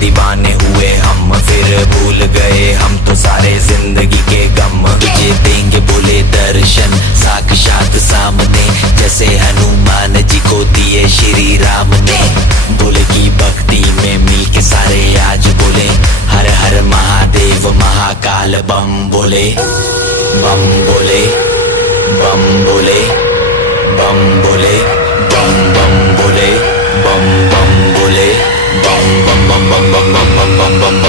दीवाने हुए हम, फिर भूल गए हम तो सारे जिंदगी के गम। तुझे देंगे बोले दर्शन साक्षात सामने, जैसे हनुमान जी को दिए श्री राम ने। बोले की भक्ति में मिलके सारे आज बोले, हर हर महादेव महाकाल बम बोले, बम बोले, बम बोले, बम बोले, बम बम बोले, बम बम बोले, बम बम बम बम बम बम बम बम बम।